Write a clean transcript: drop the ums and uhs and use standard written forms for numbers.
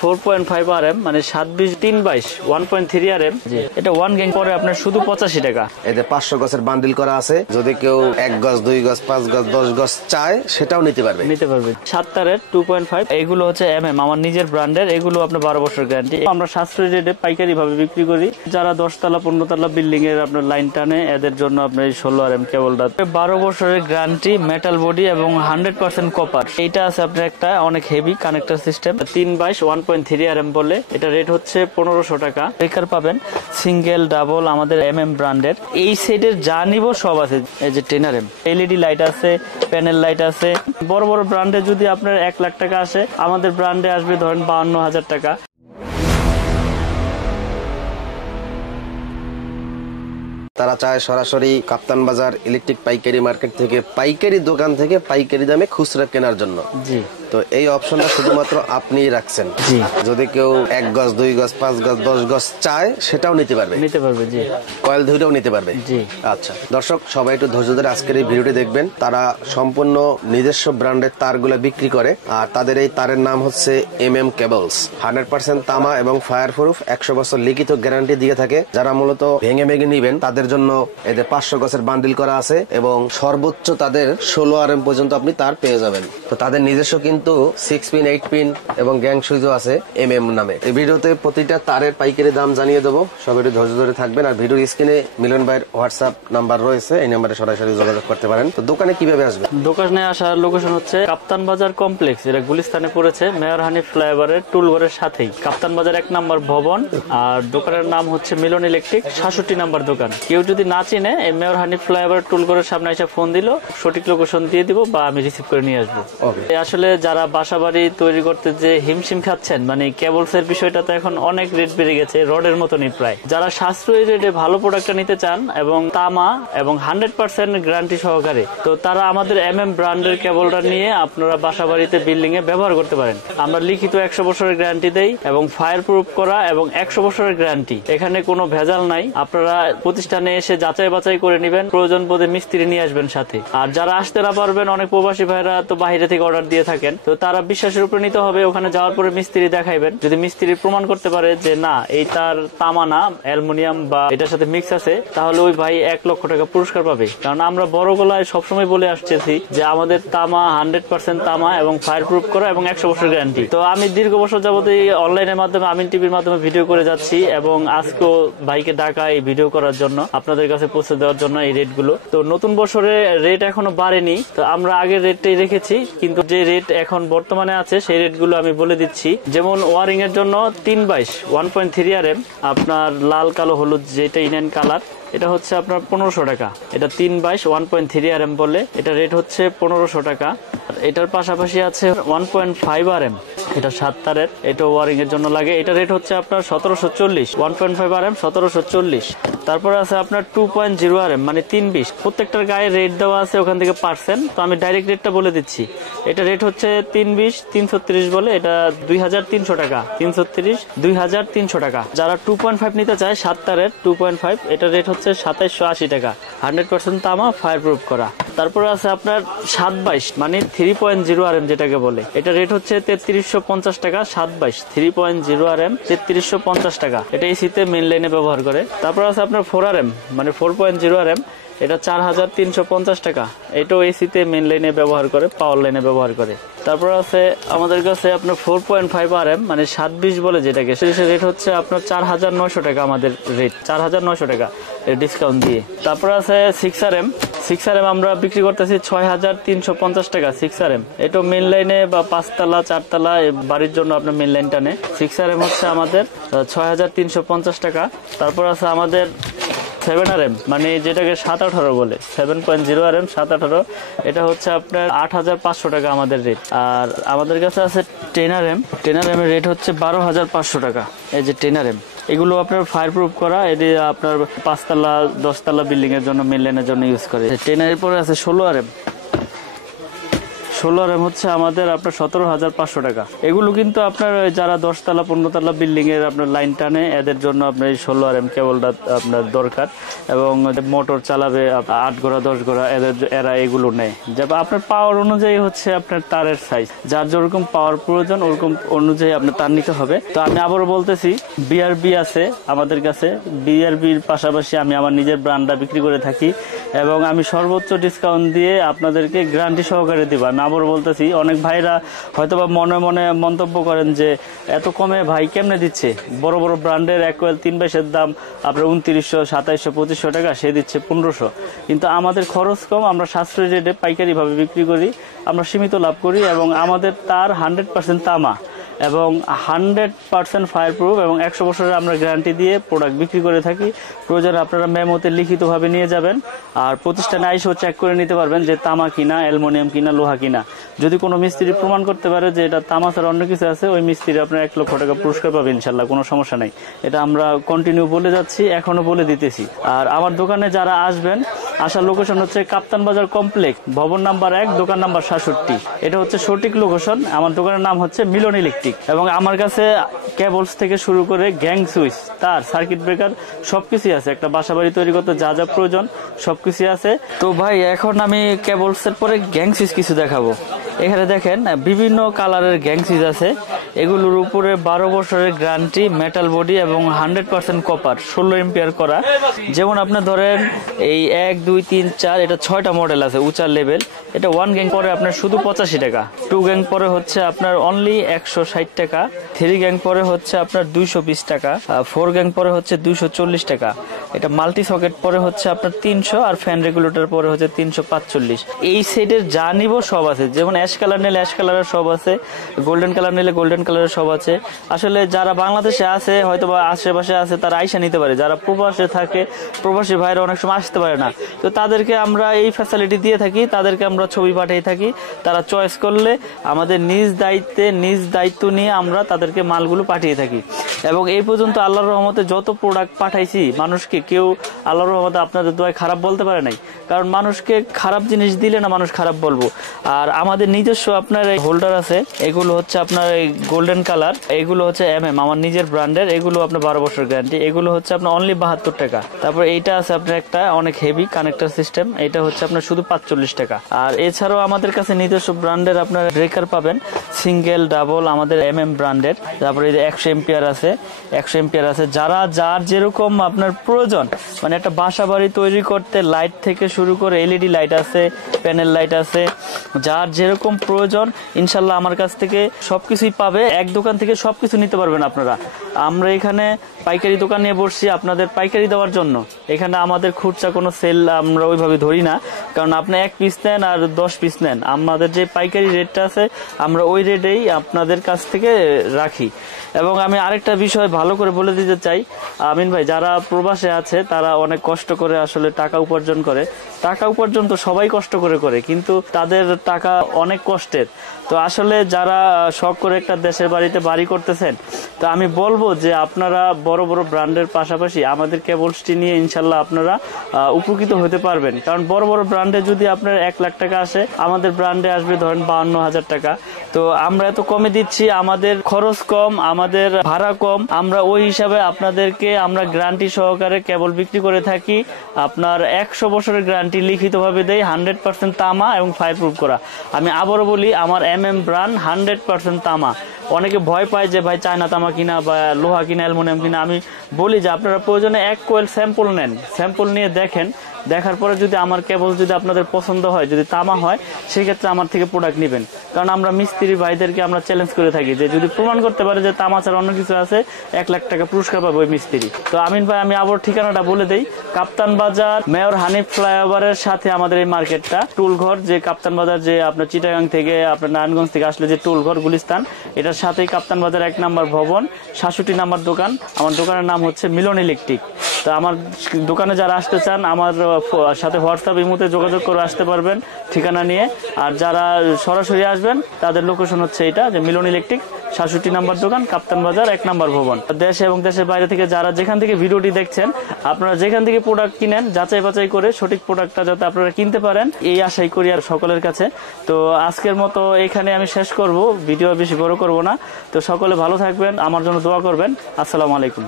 4.5 RM মানে 7-20-3-22 1.3 RM। এটা 1 gang পরে আপনার শুধু 85 টাকা। এতে 500 গজের বান্ডিল করা আছে, যদি কেউ 1 গজ 2 গজ 5 গজ 10 গজ চায় সেটাও নিতে পারবে। 7 তারের 2.5 এগুলো হচ্ছে MM আমার নিজের ব্র্যান্ডের, এগুলো আপনার 12 বছর গ্যারান্টি। আমরা সাশ্রয়ী রেটে পাইকারি ভাবে বিক্রি করি। যারা 10 তলা 15 তলা বিল্ডিং এর আপনার লাইন টানে এদের জন্য আপনার 16 RM কেবলটা 12 বছরের গ্যারান্টি, মেটাল বডি এবং 100% কপার। এইটা আছে আপনার একটা অনেক হেভি কানেক্টর সিস্টেম 3/22 1.3 RM বলে। এটা রেট হচ্ছে 1500 টাকা। ব্রেকার পাবেন সিঙ্গেল ডাবল আমাদের MM ব্র্যান্ডের। এই সেটের যা নিব সব আছে। এই যে 10 RM LED লাইট আছে, প্যানেল লাইট আছে। বড় বড় ব্র্যান্ডে যদি আপনার 1 লাখ টাকা আসে, আমাদের ব্র্যান্ডে আসবে ধরেন 52,000 টাকা। তারা চায় সরাসরি কাপ্তান বাজার ইলেকট্রিক পাইকারি মার্কেট থেকে পাইকারি দোকান থেকে পাইকারি দামে খুচরা কেনার জন্য। জি, তো এই অপশনটা শুধুমাত্র আপনিই রাখছেন। যদি কেউ 1 গজ 2 গজ 5 গজ 10 গজ চায় সেটাও নিতে পারবে। জি। কয়েল ধরেও নিতে পারবে। জি। আচ্ছা দর্শক, সবাই একটু ধৈর্য ধরে আজকের এই ভিডিওটি দেখবেন। তারা সম্পূর্ণ নিজস্ব ব্র্যান্ডের তারগুলো বিক্রি করে, আর তাদের এই তারের নাম হচ্ছে MM কেবলস। 100% তামা এবং ফায়ার প্রুফ, 100 বছর লিখিত গ্যারান্টি দিয়ে থাকে। যারা মূলত ভেঙে ভেঙে নিবেন তাদের জন্য এদের 500 গজের বান্ডিল করা আছে এবং সর্বোচ্চ তাদের 16 RM পর্যন্ত আপনি তার পেয়ে যাবেন। তো তাদের নিজস্ব কিন্তু 6 পিন 8 পিন এবং গ্যাং সুইচও আছে MM নামে। এই ভিডিওতে প্রতিটা তারের পাইকারি দাম জানিয়ে দেবো, সবাই একটু ধৈর্য ধরে থাকবেন। আর ভিডিওর স্ক্রিনে মিলন ভাইয়ের হোয়াটসঅ্যাপ নাম্বার রয়েছে, এই নাম্বারে সরাসরি যোগাযোগ করতে পারেন। তো দোকানে কিভাবে আসবেন? দোকানে আসার লোকেশন হচ্ছে কাপ্তান বাজার কমপ্লেক্স, এটা গুলিস্তানে পড়েছে, মেয়র হানিফ ফ্লাইওভারের টুলঘরের সাথেই কাপ্তান বাজার 1 নম্বর ভবন। আর দোকানের নাম হচ্ছে মিলন ইলেকট্রিক, 66 নম্বর দোকান। কেউ যদি না চিনে এই মেয়র হানিফ ফ্লাইওভার টুলঘরের সামনে এসে ফোন দিল, সঠিক লোকেশন দিয়ে দিব বা আমি রিসিভ করে নিয়ে আসবো। আসলে যারা বাসা বাড়ি তৈরি করতে যে হিমশিম খাচ্ছেন, মানে কেবলস এর বিষয়টা তো এখন অনেক রেট বেড়ে গেছে, রডের মতনই প্রায়। যারা সাশ্রয়ী রেটে ভালো প্রোডাক্টটা নিতে চান এবং তামা এবং 100% গ্যারান্টি সহকারে, তো তারা আমাদের MM ব্র্যান্ডের কেবলটা নিয়ে আপনারা বাসা বাড়িতে বিল্ডিং এ ব্যবহার করতে পারেন। আমরা লিখিত 100 বছরের গ্যারান্টি দেই এবং ফায়ার প্রুফ করা এবং 100 বছরের গ্যারান্টি। এখানে কোনো ভেজাল নাই। আপনারা প্রতিষ্ঠানে এসে যাচাই বাছাই করে নেবেন, প্রয়োজন বোধে মিস্ত্রি নিয়ে আসবেন সাথে। আর যারা আসতে না পারবেন, অনেক প্রবাসী ভাইরা তো বাইরে থেকে অর্ডার দিয়ে থাকেন, তো তারা বিশ্বাসের উপরে নিতে হবে। ওখানে যাওয়ার পরে মিস্ত্রি দেখাইবেন, যদি মিস্ত্রি প্রমাণ করতে পারে যে না এই তার তামা না, অ্যালুমিনিয়াম বা এটার সাথে মিক্স আছে, তাহলে ওই ভাই 1 লক্ষ টাকা পুরস্কার পাবে। কারণ আমরা বড় গলায় সবসময় বলে আসতেছি যে আমাদের তামা 100% তামা এবং ফায়ার প্রুফ করা এবং 100 বছর গ্যারান্টি। তো আমি দীর্ঘ বছর যাবত এই অনলাইনের মাধ্যমে, আমিন টিভির মাধ্যমে ভিডিও করে যাচ্ছি এবং আজকেও ভাইকে ডাকা এই ভিডিও করার জন্য, আপনাদের কাছে পৌঁছে দেওয়ার জন্য এই রেট গুলো। তো নতুন বছরে রেট এখনো বাড়েনি, তো আমরা আগের রেটটাই রেখেছি, কিন্তু যে রেট এখন বর্তমানে আছে সেই রেট গুলো আমি বলে দিচ্ছি। যেমন ওয়ারিং এর জন্য 3/22 1.3 RM আপনার লাল কালো হলুদ যেটা ইন্ডিয়ান কালার, এটা হচ্ছে আপনার 1500 টাকা। এটা 3/22 1.3 RM বলে, এটা রেট হচ্ছে 1500 টাকা। এটার পাশাপাশি আছে 1.5 RM, এটা 7 তারের, এটা ওয়ারিং এর জন্য লাগে। এটা রেট হচ্ছে আপনার 1740 1.5 RM 1740। তারপরে আছে আপনার 2.0 RM মানে 320। প্রত্যেকটার গায়ে রেট দেওয়া আছে ওখান থেকে পার্সেন্ট, তো আমি ডাইরেক্ট রেটটা বলে দিচ্ছি। এটা রেট হচ্ছে 320 330 বলে, এটা 2300 টাকা। 330 2300 টাকা। যারা 2.5 নিতে চায় 7 তারের 2.5, এটা রেট হচ্ছে 2780 টাকা। 100% তামা, ফায়ার প্রুফ করা। তারপরে আছে আপনার 7/22 মানে 3.0 RM যেটাকে বলে, এটা রেট হচ্ছে 3350 টাকা। 7/22 3.0 RM 3350 টাকা। এটা এসিতে মেইন লাইনে ব্যবহার করে। তারপর আছে আপনার 4 RM মানে 4.0 RM, এটা 4350 টাকা। এটাও এসিতে মেইন লাইনে ব্যবহার করে, পাওয়ার লাইনে ব্যবহার করে। তারপর আছে আমাদের কাছে আপনার 4.5 RM মানে 720 বলে যেটাকে, সেটার রেট হচ্ছে আপনার 4900 টাকা। আমাদের রেট 4900 টাকা ডিসকাউন্ট দিয়ে। তারপর আছে 6 RM। 6 RM আমরা বিক্রি করতেছি 6350 টাকা। 6 RM এটা মেইন লাইনে বা 5 তলা 4 তলা বাড়ির জন্য আপনার মেইন লাইন টানে। 6 RM হচ্ছে আমাদের 6350 টাকা। তারপর আছে আমাদের 7 RM মানে যেটাকে 718 বলে, 7.0 RM 718, এটা হচ্ছে আপনার 8500 টাকা আমাদের রেট। আর আমাদের কাছে আছে 10 RM। 10 RM এর রেট হচ্ছে 12500 টাকা। এই যে 10 RM এগুলো আপনার ফায়ার প্রুফ করা, এটি আপনার 5 তলা 10 তলা বিল্ডিং এর জন্য, মেইন লাইনের জন্য ইউজ করে। 10 এর পরে আছে 16 RM। 16 হচ্ছে আমাদের আপনার 17,500 টাকা। এগুলো কিন্তু আপনার যারা 10 তলা 15 তলা বিল্ডিং এর আপনার লাইন টানে এদের জন্য আপনার 16 কেবলটা আপনার দরকার, এবং মোটর চালাবে 8 ঘোড়া 10 ঘোড়া এরা এগুলো নেয়। যেমন আপনার পাওয়ার অনুযায়ী হচ্ছে আপনার তারের সাইজ, যার যেরকম পাওয়ার প্রয়োজন ওরকম অনুযায়ী আপনার তার নিতে হবে। তো আমি আবারও বলতেছি, বিআরবি আছে আমাদের কাছে। বিআরবির পাশাপাশি আমি আমার নিজের ব্র্যান্ডটা বিক্রি করে থাকি, এবং আমি সর্বোচ্চ ডিসকাউন্ট দিয়ে আপনাদেরকে গ্যারান্টি সহকারে দিব। আমি আবারও বলতেছি, অনেক ভাইরা হয়তোবা মনে মনে মন্তব্য করেন যে এত কমে ভাই কেমনে দিচ্ছে, বড় বড় ব্র্যান্ডের 1 কোয়েল 3 বাইশের দাম আপনার 2900 2700 2500 টাকা, সে দিচ্ছে 1500। কিন্তু আমাদের খরচ কম, আমরা সাশ্রয়ী রেটে পাইকারি ভাবে বিক্রি করি, আমরা সীমিত লাভ করি, এবং আমাদের তার 100% তামা এবং 100% ফায়ার প্রুফ এবং 100 বছরের আমরা গ্যারান্টি দিয়ে প্রোডাক্ট বিক্রি করে থাকি। প্রয়োজনে আপনারা মেমোতে লিখিতভাবে নিয়ে যাবেন, আর প্রতিষ্ঠানে আইসেও চেক করে নিতে পারবেন যে তামা কিনা, অ্যালুমিনিয়াম কিনা, লোহা কিনা। যদি কোনো মিস্ত্রি প্রমাণ করতে পারে যে এটা তামা ছাড়া অন্য কিছু আছে, ওই মিস্ত্রি আপনার 1 লক্ষ টাকা পুরস্কার পাবে ইনশাল্লাহ, কোনো সমস্যা নাই। এটা আমরা কন্টিনিউ বলে যাচ্ছি, এখনো বলে দিতেছি। আর আমার দোকানে যারা আসবেন, আসার লোকেশন হচ্ছে কাপ্তান বাজার কমপ্লেক্স, ভবন নাম্বার 1, দোকান নাম্বার 67। এটা হচ্ছে সঠিক লোকেশন। আমার দোকানের নাম হচ্ছে মিলন ইলেকট্রিক, এবং আমার কাছে কেবলস থেকে শুরু করে গ্যাং সুইচ, তার, সার্কিট ব্রেকার সবকিছু আছে। একটা বাসাবাড়ি তৈরি করতে যা যা প্রয়োজন সবকিছু আছে। তো ভাই এখন আমি কেবলসের পরে গ্যাং সুইচ কিছু দেখাবো। এখানে দেখেন বিভিন্ন কালারের গ্যাং সুইচ আছে। এগুলোর উপরে 12 বছরের গ্যারান্টি, মেটাল বডি এবং 100% কপার, 16 এম্পিয়ার করা। যেমন আপনি ধরেন এই 1 2 3 4 এটা 6টা মডেল আছে উঁচা লেভেল। এটা 1 গ্যাং পরে আপনার শুধু 85 টাকা, 2 গ্যাং পরে হচ্ছে আপনার অনলি 160 টাকা, 3 গ্যাং পরে হচ্ছে আপনার 220 টাকা, 4 গ্যাং পরে হচ্ছে 240 টাকা। এটা মাল্টি সকেট পরে হচ্ছে আপনার 300, আর ফ্যান রেগুলেটর পরে হচ্ছে 345। এই সেটের যা নিব সব আছে। যেমন অ্যাশ কালার নিলে অ্যাশ কালারের সব আছে, গোল্ডেন কালার নিলে গোল্ডেন কালারের সব আছে। আসলে যারা বাংলাদেশে আছে হয়তো বা আশেপাশে আছে তারা আইসা নিতে পারে, যারা প্রবাসে থাকে, প্রবাসী ভাইরা অনেক সময় আসতে পারে না, তো তাদেরকে আমরা এই ফ্যাসিলিটি দিয়ে থাকি। তাদেরকে আমরা ছবি পাঠিয়ে থাকি, তারা চয়েস করলে আমাদের নিজ দায়িত্ব নিয়ে আমরা তাদেরকে মালগুলো পাঠিয়ে থাকি। এবং এই পর্যন্ত আল্লাহর রহমতে যত প্রোডাক্ট পাঠাইছি মানুষকে, কেউ আল্লাহর রহমতে আপনাদের দোয়ায় খারাপ বলতে পারে নাই। কারণ মানুষকে খারাপ জিনিস দিলে না মানুষ খারাপ বলবো। আর আমাদের নিজস্ব আপনার এই হোল্ডার আছে, এগুলো হচ্ছে আপনার এই গোল্ডেন কালার, এগুলো হচ্ছে আমার নিজের ব্র্যান্ডের, এগুলো আপনার 12 বছর গ্যারান্টি। এগুলো হচ্ছে আপনার অনলি 72 টাকা। তারপর এইটা আছে আপনার একটা অনেক হেভি কানেক্টর সিস্টেম, এটা হচ্ছে আপনার শুধু 45 টাকা। আর এছাড়াও আমাদের কাছে নিজস্ব ব্র্যান্ডের আপনার ব্রেকার পাবেন, সিঙ্গেল ডাবল আমাদের ব্র্যান্ডের। তারপরে এই যে 100 এম্পিয়ার আছে, 100 এম্পিয়ার আছে। যার যেরকম আপনার প্রয়োজন, মানে একটা বাসা বাড়ি তৈরি করতে লাইট থেকে শুরু করে এলইডি লাইট আছে, প্যানেল লাইট আছে, যার যেরকম প্রয়োজন ইনশাল্লাহ আমার কাছ থেকে সবকিছুই পাবে। এক দোকান থেকে সবকিছু নিতে পারবেন আপনারা। আমরা এখানে পাইকারি দোকান নিয়ে বসছি আপনাদের পাইকারি দেওয়ার জন্য। এখানে আমাদের খুচরা কোনো সেল আমরা ওইভাবে ধরি না, কারণ আপনি 1 পিস নেন আর 10 পিস নেন, আমাদের যে পাইকারি রেটটা আছে আমরা ওই রেটেই আপনাদের কাছ থেকে রাখি। এবং আমি আরেকটা বিষয় ভালো করে বলে দিতে চাই, আমিন ভাই, যারা প্রবাসে আছে তারা অনেক কষ্ট করে আসলে টাকা উপার্জন করে। টাকা উপার্জন তো সবাই কষ্ট করে, কিন্তু তাদের টাকা অনেক কষ্টের। তো আসলে যারা শখ করে একটা দেশের বাড়িতে বাড়ি করতেছেন, তো আমি বলবো যে আপনারা বড় বড় ব্র্যান্ডের পাশাপাশি আমাদের কেবলসটি নিয়ে ইনশাল্লাহ আপনারা উপকৃত হতে পারবেন। কারণ বড় বড় ব্র্যান্ডে যদি আপনার 1 লাখ টাকা আসে, আমাদের ব্র্যান্ডে আসবে ধরেন 52,000 টাকা। তো আমরা এত কমে দিচ্ছি, আমাদের খরচ কম, আমাদের ভাড়া কম, আমরা ওই হিসাবে আপনাদেরকে আমরা গ্যারান্টি সহকারে কেবল বিক্রি করে থাকি। আপনার 100 বছরের গ্যারান্টি লিখিতভাবে দেয়, 100% তামা এবং ফায়ার প্রুফ করা। আমি আবারও বলি, আমার ব্র্যান্ড 100% তামা। অনেকে ভয় পায় যে ভাই চায়না তামা কিনা বা লোহা কিনা, অ্যালুমিনিয়াম কিনা। আমি বলি যে আপনারা প্রয়োজনে 1 কোয়েল স্যাম্পল নেন, স্যাম্পল নিয়ে দেখেন, দেখার পরে যদি আমার কেবল যদি আপনাদের পছন্দ হয়, যদি তামা হয়, সেক্ষেত্রে আমার থেকে প্রোডাক্ট নেবেন। কারণ আমরা মিস্ত্রি ভাইদেরকে আমরা চ্যালেঞ্জ করে থাকি যে যদি প্রমাণ করতে পারে যে তামা ছাড়া অন্য কিছু আছে, 1 লাখ টাকা পুরস্কার পাবে ওই মিস্ত্রি। তো আমিন ভাই, আমি আবার ঠিকানাটা বলে দেই, কাপ্তান বাজার মেয়র হানিফ ফ্লাইওভারের সাথে আমাদের এই মার্কেটটা। টুলঘর, যে কাপ্তান বাজার যে আপনার চিটাগাং থেকে আপনার নারায়ণগঞ্জ থেকে আসলে যে টুলঘর গুলিস্তান, এটার সাথেই কাপ্তান বাজার 1 নম্বর ভবন, 67 নম্বর দোকান। আমার দোকানের নাম হচ্ছে মিলন ইলেকট্রিক। তো তো আমার দোকানে যারা আসতে চান আমার সাথে হোয়াটসঅ্যাপ ইমোতে যোগাযোগ করে আসতে পারবেন ঠিকানা নিয়ে। আর যারা সরাসরি আসবেন তাদের লোকেশন হচ্ছে এটা, যে মিলন ইলেকট্রিক ৬৭ নম্বর দোকান, কাপ্তান বাজার ১ নম্বর ভবন। দেশে এবং দেশের বাইরে থেকে যারা যেখান থেকে ভিডিওটি দেখছেন, আপনারা যেখান থেকে প্রোডাক্ট কিনেন যাচাই বাছাই করে সঠিক প্রোডাক্টটা যাতে আপনারা কিনতে পারেন এই আশাই করি আর সকলের কাছে। তো আজকের মতো এখানে আমি শেষ করব, ভিডিও বেশি বড় করব না। তো সকলে ভালো থাকবেন, আমার জন্য দোয়া করবেন। আসসালামু আলাইকুম।